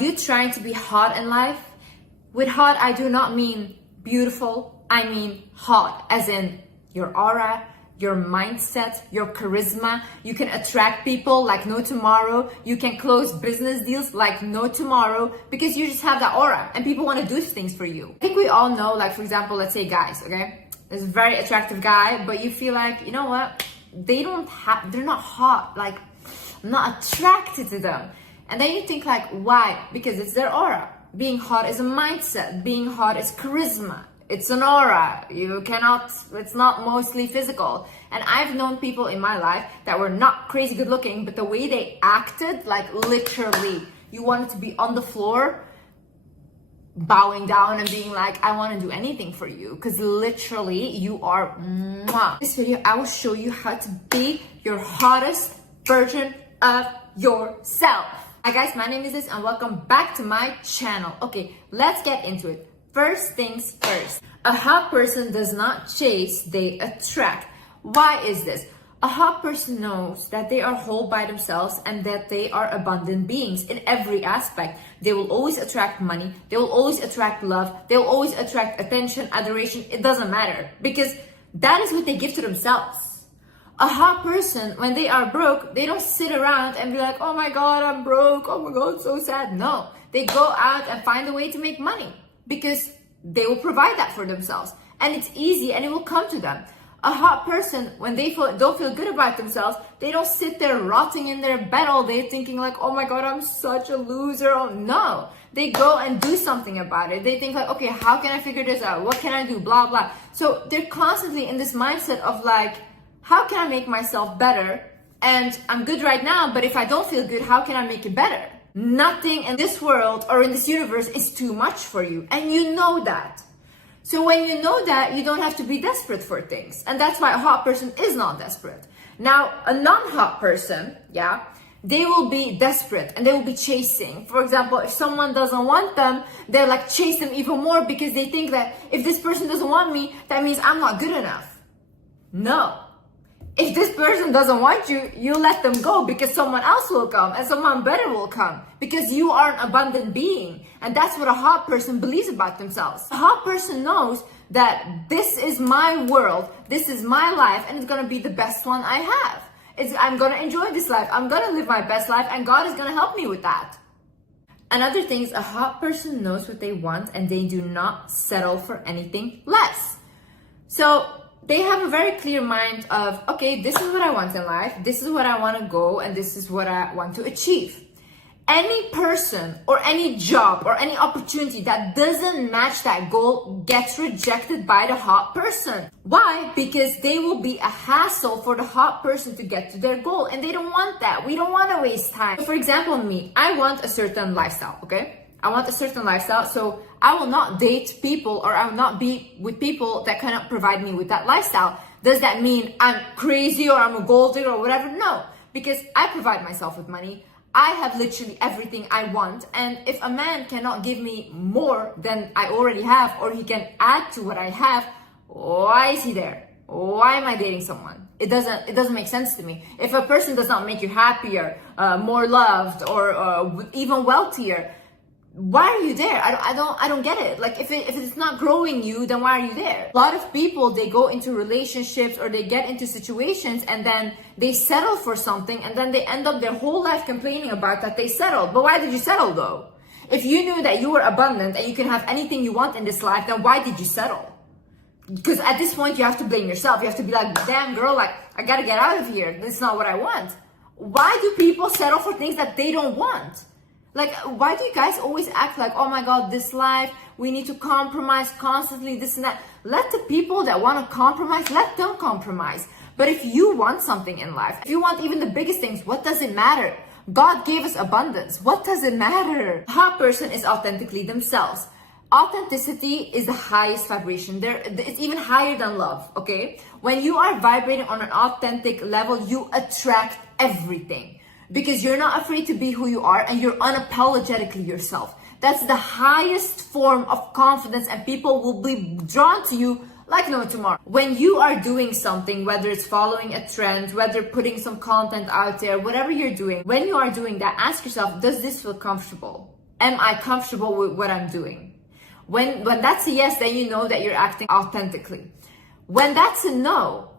You trying to be hot in life? With hot, I do not mean beautiful. I mean hot, as in your aura, your mindset, your charisma. You can attract people like no tomorrow. You can close business deals like no tomorrow because you just have that aura and people want to do things for you. I think we all know, like for example, let's say guys, okay? There's a very attractive guy, but you feel like, you know what? They're not hot. Like, I'm not attracted to them. And then you think like, why? Because it's their aura. Being hot is a mindset. Being hot is charisma. It's an aura. It's not mostly physical. And I've known people in my life that were not crazy good looking, but the way they acted, like literally, you wanted to be on the floor, bowing down and being like, I want to do anything for you. Because literally, you are mwah. This video, I will show you how to be your hottest version of yourself. Hi guys, my name is Liz and welcome back to my channel. Okay, let's get into it. First things first, a hot person does not chase, they attract. Why is this? A hot person knows that they are whole by themselves and that they are abundant beings in every aspect. They will always attract money, they will always attract love, they will always attract attention, adoration, it doesn't matter because that is what they give to themselves. A hot person, when they are broke, they don't sit around and be like, oh my God, I'm broke, oh my God, so sad. No, they go out and find a way to make money because they will provide that for themselves. And it's easy and it will come to them. A hot person, when they don't feel good about themselves, they don't sit there rotting in their bed all day thinking like, oh my God, I'm such a loser. Oh, no, they go and do something about it. They think like, okay, how can I figure this out? What can I do? Blah, blah. So they're constantly in this mindset of like, how can I make myself better? And I'm good right now, but if I don't feel good, how can I make it better? Nothing in this world or in this universe is too much for you. And you know that. So when you know that, you don't have to be desperate for things. And that's why a hot person is not desperate. Now, a non-hot person, yeah, they will be desperate and they will be chasing. For example, if someone doesn't want them, they'll like chase them even more because they think that if this person doesn't want me, that means I'm not good enough. No. If this person doesn't want you, you let them go because someone else will come and someone better will come because you are an abundant being. And that's what a hot person believes about themselves. A hot person knows that this is my world, this is my life, and it's going to be the best one I have. I'm going to enjoy this life. I'm going to live my best life and God is going to help me with that. Another thing is a hot person knows what they want and they do not settle for anything less. So they have a very clear mind of, okay, this is what I want in life, this is what I want to go, and this is what I want to achieve. Any person or any job or any opportunity that doesn't match that goal gets rejected by the hot person. Why? Because they will be a hassle for the hot person to get to their goal, and they don't want that. We don't want to waste time. So for example, me, I want a certain lifestyle, okay? I want a certain lifestyle, so I will not date people or I will not be with people that cannot provide me with that lifestyle. Does that mean I'm crazy or I'm a gold digger or whatever? No, because I provide myself with money. I have literally everything I want. And if a man cannot give me more than I already have or he can add to what I have, why is he there? Why am I dating someone? It doesn't make sense to me. If a person does not make you happier, more loved, or even wealthier, why are you there? I don't get it. Like if it's not growing you, then why are you there? A lot of people, they go into relationships or they get into situations and then they settle for something and then they end up their whole life complaining about that they settled. But why did you settle though? If you knew that you were abundant and you can have anything you want in this life, then why did you settle? Because at this point you have to blame yourself. You have to be like, damn girl, like I gotta get out of here. This is not what I want. Why do people settle for things that they don't want? Like, why do you guys always act like, oh my God, this life, we need to compromise constantly, this and that. Let the people that want to compromise, let them compromise. But if you want something in life, if you want even the biggest things, what does it matter? God gave us abundance. What does it matter? A hot person is authentically themselves. Authenticity is the highest vibration. It's even higher than love, okay? When you are vibrating on an authentic level, you attract everything. Because you're not afraid to be who you are and you're unapologetically yourself. That's the highest form of confidence and people will be drawn to you like no tomorrow. When you are doing something, whether it's following a trend, whether putting some content out there, whatever you're doing, when you are doing that, ask yourself, does this feel comfortable? Am I comfortable with what I'm doing? When that's a yes, then you know that you're acting authentically. When that's a no,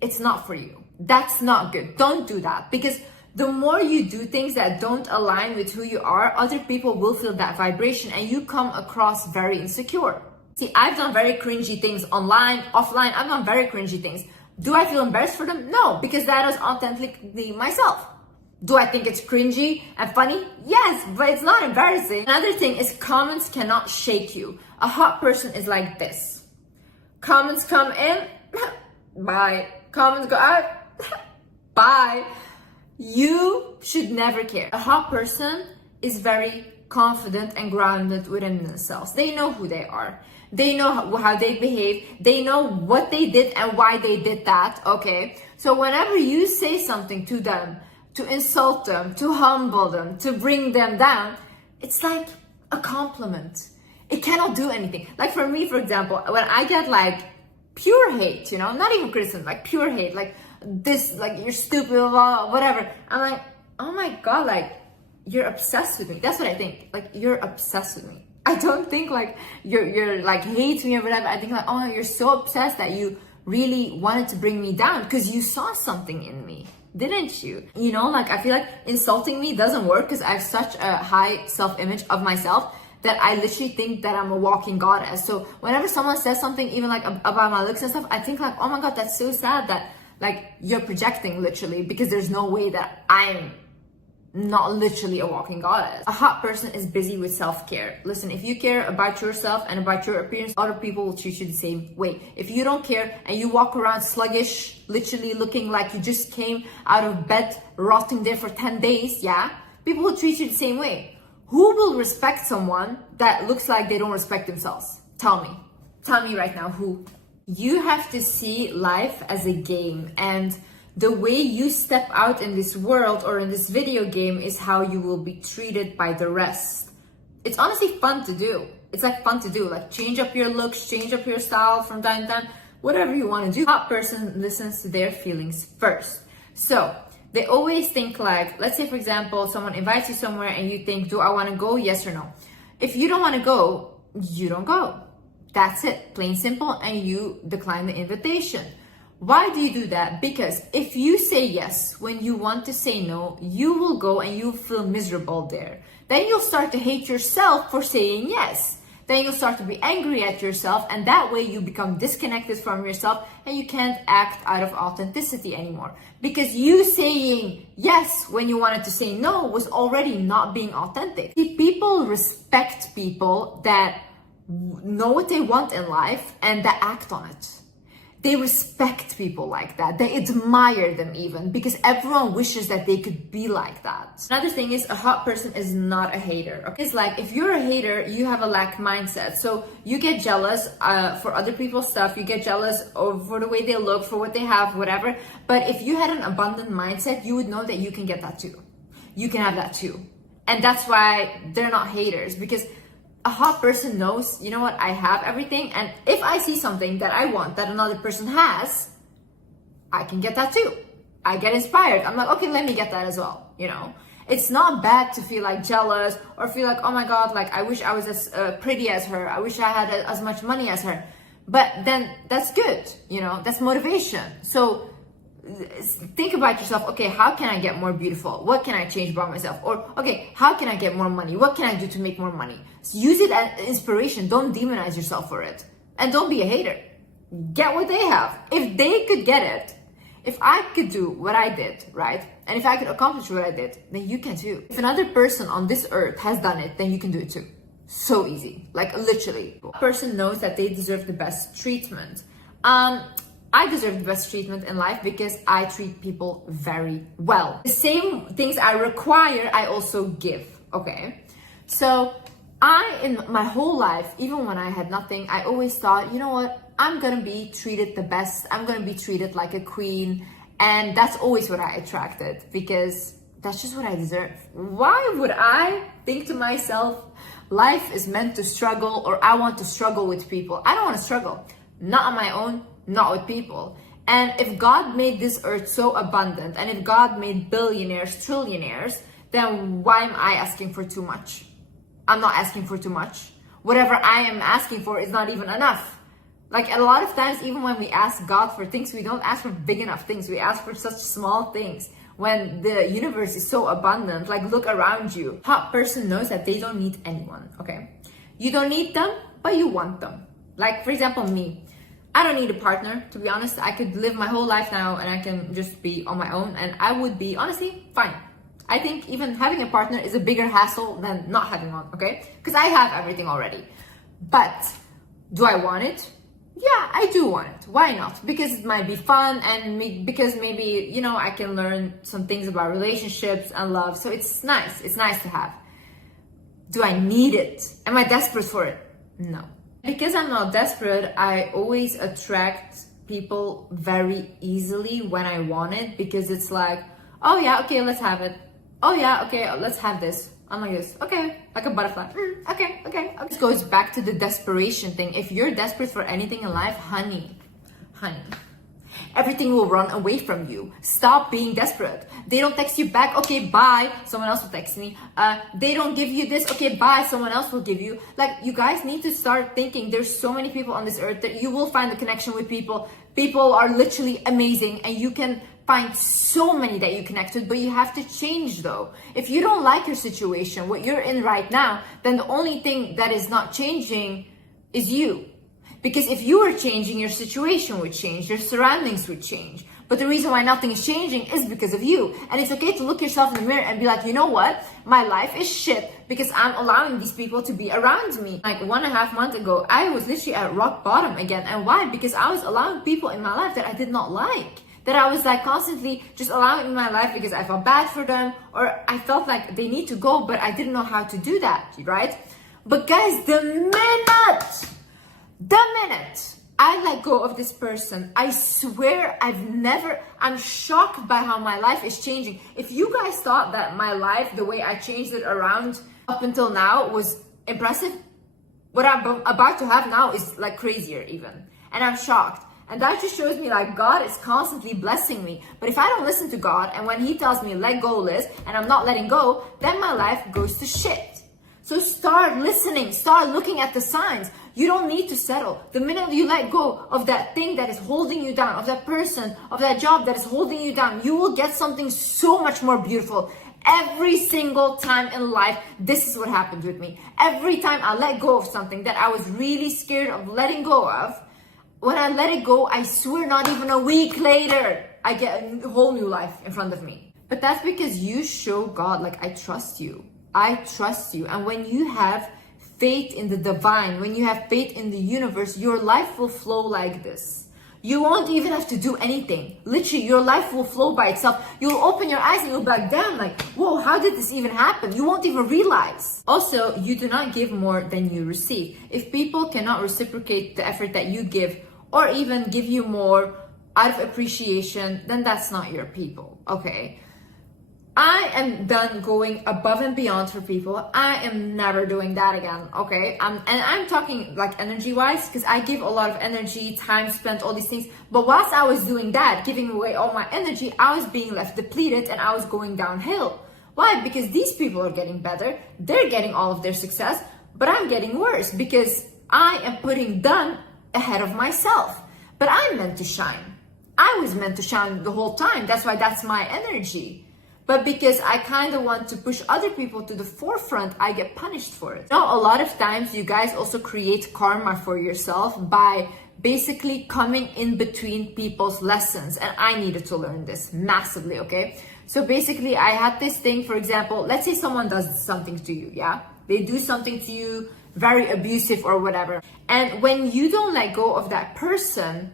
it's not for you. That's not good. Don't do that, because the more you do things that don't align with who you are, other people will feel that vibration and you come across very insecure. See, I've done very cringy things online, offline. I've done very cringy things. Do I feel embarrassed for them? No, because that is authentically myself. Do I think it's cringy and funny? Yes, but it's not embarrassing. Another thing is comments cannot shake you. A hot person is like this. Comments come in, bye. Comments go out, bye. You should never care. A hot person is very confident and grounded within themselves. They know who they are. They know how they behave. They know what they did and why they did that, okay? So whenever you say something to them, to insult them, to humble them, to bring them down, it's like a compliment. It cannot do anything. Like for me, for example, when I get like pure hate, you know, not even criticism, like pure hate, like this, like you're stupid, blah, blah, whatever. I'm like, oh my God, like you're obsessed with me. That's what I think. Like you're obsessed with me. I don't think like you're like hate me or whatever. I think like, oh, you're so obsessed that you really wanted to bring me down because you saw something in me. Didn't you? You know, like I feel like insulting me doesn't work because I have such a high self-image of myself that I literally think that I'm a walking goddess. So whenever someone says something even like about my looks and stuff, I think like, oh my God, that's so sad that like you're projecting literally, because there's no way that I'm not literally a walking goddess. A hot person is busy with self-care. Listen, if you care about yourself and about your appearance, other people will treat you the same way. If you don't care and you walk around sluggish, literally looking like you just came out of bed, rotting there for 10 days, yeah, people will treat you the same way. Who will respect someone that looks like they don't respect themselves? Tell me. Tell me right now, who? You have to see life as a game, and the way you step out in this world or in this video game is how you will be treated by the rest. It's honestly fun to do. It's like fun to do, like change up your looks, change up your style from time to time, whatever you want to do. A hot person listens to their feelings first. So they always think like, let's say for example, someone invites you somewhere and you think, do I want to go? Yes or no? If you don't want to go, you don't go. That's it, plain simple, and you decline the invitation. Why do you do that? Because if you say yes when you want to say no, you will go and you'll feel miserable there. Then you'll start to hate yourself for saying yes. Then you'll start to be angry at yourself, and that way you become disconnected from yourself and you can't act out of authenticity anymore. Because you saying yes when you wanted to say no was already not being authentic. See, people respect people that know what they want in life and that act on it. They respect people like that. They admire them even, because everyone wishes that they could be like that. Another thing is, a hot person is not a hater. Okay? It's like, if you're a hater, you have a lack mindset. So you get jealous for other people's stuff. You get jealous for the way they look, for what they have, whatever. But if you had an abundant mindset, you would know that you can get that too. You can have that too. And that's why they're not haters, because a hot person knows, you know what, I have everything, and if I see something that I want that another person has, I can get that too. I get inspired. I'm like, okay, let me get that as well, you know? It's not bad to feel like jealous or feel like, oh my God, like I wish I was as pretty as her. I wish I had as much money as her. But then that's good, you know, that's motivation. So think about yourself. Okay, how can I get more beautiful? What can I change about myself? Or okay, how can I get more money? What can I do to make more money? So use it as inspiration. Don't demonize yourself for it, and don't be a hater. Get what they have. If they could get it, if I could do what I did, right, and if I could accomplish what I did, then you can too. If another person on this earth has done it, then you can do it too. So easy, like literally. A person knows that they deserve the best treatment. I deserve the best treatment in life because I treat people very well. The same things I require, I also give, okay? So in my whole life, even when I had nothing, I always thought, you know what? I'm gonna be treated the best. I'm gonna be treated like a queen. And that's always what I attracted, because that's just what I deserve. Why would I think to myself, life is meant to struggle, or I want to struggle with people? I don't want to struggle. Not on my own, not with people. And if God made this earth so abundant, and if God made billionaires, trillionaires, then why am I asking for too much? I'm not asking for too much. Whatever I am asking for is not even enough. Like a lot of times, even when we ask God for things, we don't ask for big enough things. We ask for such small things when the universe is so abundant. Like look around you. Hot person knows that they don't need anyone, okay? You don't need them, but you want them. Like for example, me. I don't need a partner, to be honest. I could live my whole life now and I can just be on my own and I would be, honestly, fine. I think even having a partner is a bigger hassle than not having one, okay? Because I have everything already. But do I want it? Yeah, I do want it. Why not? Because it might be fun and because maybe, you know, I can learn some things about relationships and love. So it's nice. It's nice to have. Do I need it? Am I desperate for it? No. Because I'm not desperate, I always attract people very easily when I want it, because it's like, oh yeah, okay, let's have it. Oh yeah, okay, let's have this. I'm like this, okay, like a butterfly. Okay. This goes back to the desperation thing. If you're desperate for anything in life, honey, everything will run away from you. Stop being desperate. They don't text you back, okay, bye, someone else will text me. They don't give you this, okay, bye, someone else will give you. Like, you guys need to start thinking there's so many people on this earth that you will find a connection with people. People are literally amazing and you can find so many that you connect with, but you have to change though. If you don't like your situation, what you're in right now, then the only thing that is not changing is you. Because if you were changing, your situation would change, your surroundings would change. But the reason why nothing is changing is because of you. And it's okay to look yourself in the mirror and be like, you know what? My life is shit because I'm allowing these people to be around me. Like 1.5 months ago, I was literally at rock bottom again. And why? Because I was allowing people in my life that I did not like. That I was like constantly just allowing in my life because I felt bad for them or I felt like they need to go, but I didn't know how to do that, right? But guys, the minute I let go of this person, I swear I'm shocked by how my life is changing. If you guys thought that my life, the way I changed it around up until now was impressive, what I'm about to have now is like crazier even. And I'm shocked. And that just shows me like God is constantly blessing me. But if I don't listen to God and when he tells me let go, Liz, and I'm not letting go, then my life goes to shit. So start listening, start looking at the signs. You don't need to settle. The minute you let go of that thing that is holding you down, of that person, of that job that is holding you down, you will get something so much more beautiful. Every single time in life, this is what happened with me. Every time I let go of something that I was really scared of letting go of, when I let it go, I swear not even a week later, I get a whole new life in front of me. But that's because you show God, like, I trust you. I trust you. And when you have faith in the divine, when you have faith in the universe, your life will flow like this. You won't even have to do anything. Literally, your life will flow by itself. You'll open your eyes and you'll be like, damn, like, whoa, how did this even happen? You won't even realize. Also, you do not give more than you receive. If people cannot reciprocate the effort that you give, or even give you more out of appreciation, then that's not your people, okay? I am done going above and beyond for people. I am never doing that again, okay? And I'm talking like energy-wise, because I give a lot of energy, time spent, all these things. But whilst I was doing that, giving away all my energy, I was being left depleted and I was going downhill. Why? Because these people are getting better. They're getting all of their success, but I'm getting worse because I am putting done ahead of myself. But I'm meant to shine. I was meant to shine the whole time. That's why that's my energy. But because I kind of want to push other people to the forefront, I get punished for it. Now, a lot of times you guys also create karma for yourself by basically coming in between people's lessons. And I needed to learn this massively, okay? So basically I had this thing, for example, let's say someone does something to you, yeah? They do something to you, very abusive or whatever. And when you don't let go of that person,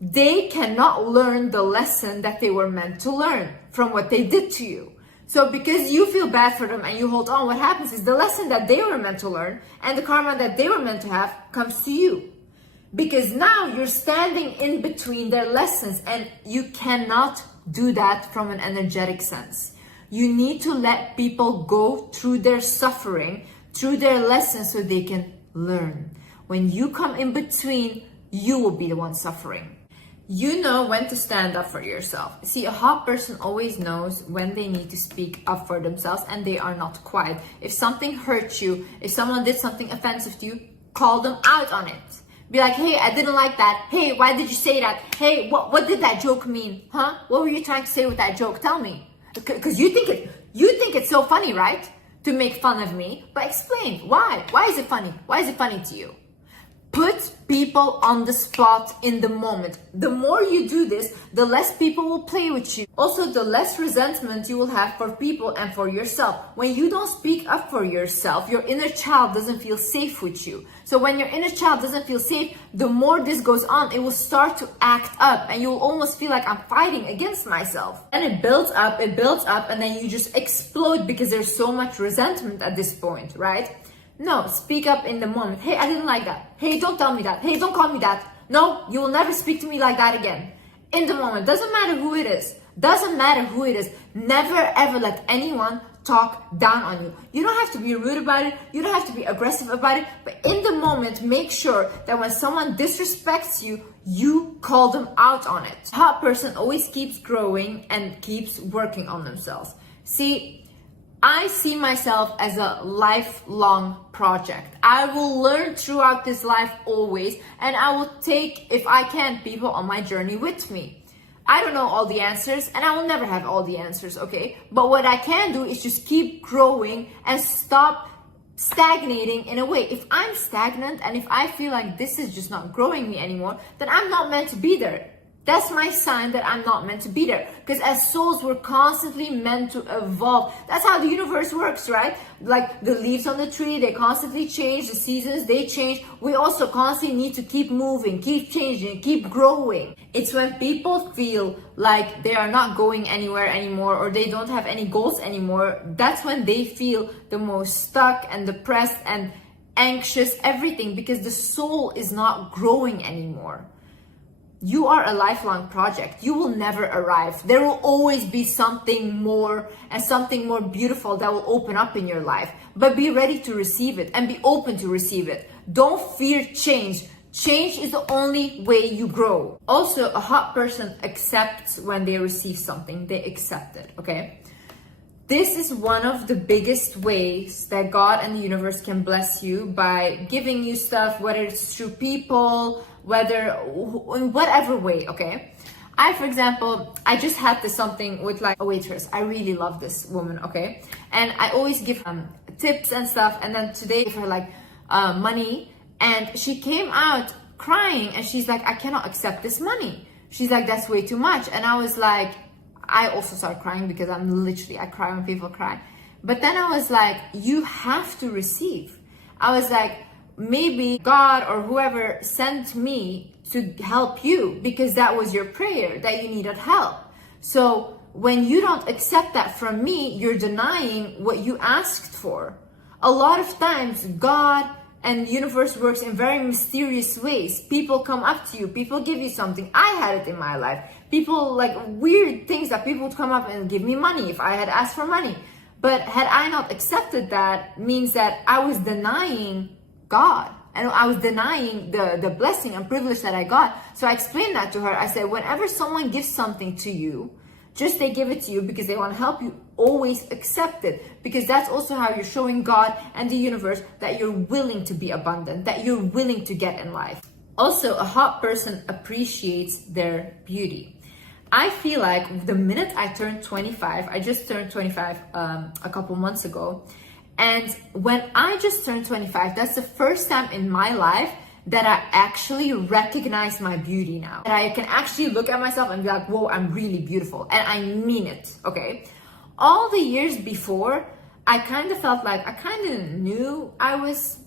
they cannot learn the lesson that they were meant to learn from what they did to you. So because you feel bad for them and you hold on, what happens is the lesson that they were meant to learn and the karma that they were meant to have comes to you. Because now you're standing in between their lessons and you cannot do that from an energetic sense. You need to let people go through their suffering, through their lessons so they can learn. When you come in between, you will be the one suffering. You know when to stand up for yourself. See, a hot person always knows when they need to speak up for themselves and they are not quiet. If something hurts you, if someone did something offensive to you, call them out on it. Be like, hey, I didn't like that. Hey, why did you say that? Hey, what did that joke mean? Huh? What were you trying to say with that joke? Tell me. Because you think it's so funny, right? To make fun of me. But explain, why? Why is it funny? Why is it funny to you? Put people on the spot in the moment. The more you do this, the less people will play with you. Also, the less resentment you will have for people and for yourself. When you don't speak up for yourself, your inner child doesn't feel safe with you. So when your inner child doesn't feel safe, the more this goes on, it will start to act up and you will almost feel like I'm fighting against myself. And it builds up, and then you just explode because there's so much resentment at this point, right? No, speak up in the moment. Hey, I didn't like that. Hey, don't tell me that. Hey, don't call me that. No, you will never speak to me like that again. In the moment. Doesn't matter who it is. Doesn't matter who it is. Never ever let anyone talk down on you. You don't have to be rude about it. You don't have to be aggressive about it. But in the moment, make sure that when someone disrespects you, you call them out on it. A hot person always keeps growing and keeps working on themselves. See, I see myself as a lifelong project. I will learn throughout this life always, and I will take, if I can, people on my journey with me. I don't know all the answers, and I will never have all the answers, okay? But what I can do is just keep growing and stop stagnating in a way. If I'm stagnant and if I feel like this is just not growing me anymore, then I'm not meant to be there. That's my sign that I'm not meant to be there. Because as souls, we're constantly meant to evolve. That's how the universe works, right? Like the leaves on the tree, they constantly change. The seasons, they change. We also constantly need to keep moving, keep changing, keep growing. It's when people feel like they are not going anywhere anymore or they don't have any goals anymore, that's when they feel the most stuck and depressed and anxious, everything, because the soul is not growing anymore. You are a lifelong project. You will never arrive. There will always be something more and something more beautiful that will open up in your life. But be ready to receive it and be open to receive it. Don't fear change. Change is the only way you grow. Also, a hot person accepts when they receive something. They accept it, okay? This is one of the biggest ways that God and the universe can bless you, by giving you stuff, whether it's through people, whether in whatever way, okay? For example, I just had this something with like a waitress. I really love this woman, okay? And I always give tips and stuff. And then today I gave her like money, and she came out crying and she's like, I cannot accept this money. She's like, that's way too much. And I was like, I also started crying because I cry when people cry. But then I was like, you have to receive. I was like, maybe God or whoever sent me to help you because that was your prayer, that you needed help. So when you don't accept that from me, you're denying what you asked for. A lot of times, God and the universe works in very mysterious ways. People come up to you, people give you something. I had it in my life. People, like weird things that people would come up and give me money if I had asked for money. But had I not accepted that, means that I was denying God. And I was denying the blessing and privilege that I got. So I explained that to her. I said, whenever someone gives something to you, just they give it to you because they want to help you, always accept it. Because that's also how you're showing God and the universe that you're willing to be abundant, that you're willing to get in life. Also, a hot person appreciates their beauty. I feel like the minute I turned 25, I just turned 25 a couple months ago. And when I just turned 25, that's the first time in my life that I actually recognize my beauty now. And I can actually look at myself and be like, whoa, I'm really beautiful. And I mean it, okay? All the years before, I kind of felt like I kind of knew I was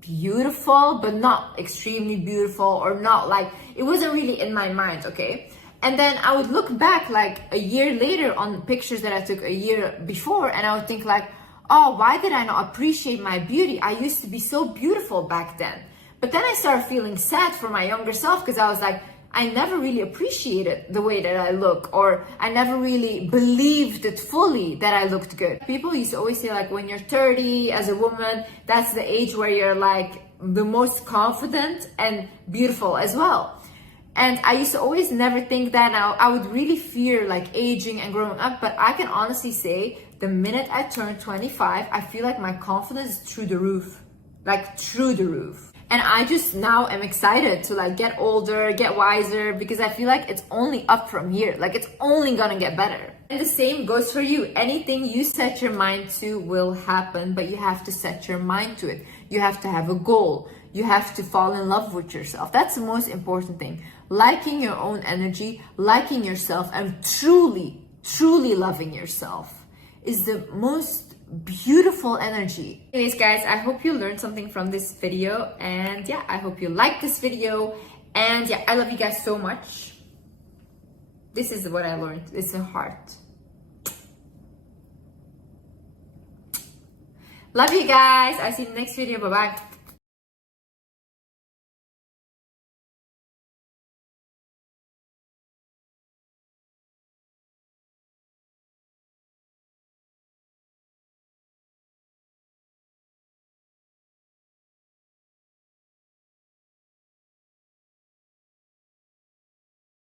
beautiful, but not extremely beautiful, or not like, it wasn't really in my mind, okay? And then I would look back like a year later on pictures that I took a year before, and I would think like, oh, why did I not appreciate my beauty? I used to be so beautiful back then. But then I started feeling sad for my younger self because I was like, I never really appreciated the way that I look, or I never really believed it fully that I looked good. People used to always say like, when you're 30 as a woman, that's the age where you're like the most confident and beautiful as well. And I used to always never think that. Now I would really fear like aging and growing up, but I can honestly say the minute I turned 25, I feel like my confidence is through the roof, like through the roof. And I just now am excited to like get older, get wiser, because I feel like it's only up from here. Like it's only gonna get better. And the same goes for you. Anything you set your mind to will happen, but you have to set your mind to it. You have to have a goal. You have to fall in love with yourself. That's the most important thing. Liking your own energy, liking yourself, and truly, truly loving yourself is the most beautiful energy. Anyways guys, I hope you learned something from this video, and yeah, I hope you liked this video, and yeah, I love you guys so much. This is what I learned. It's a heart. Love you guys. I'll see you in the next video. Bye bye.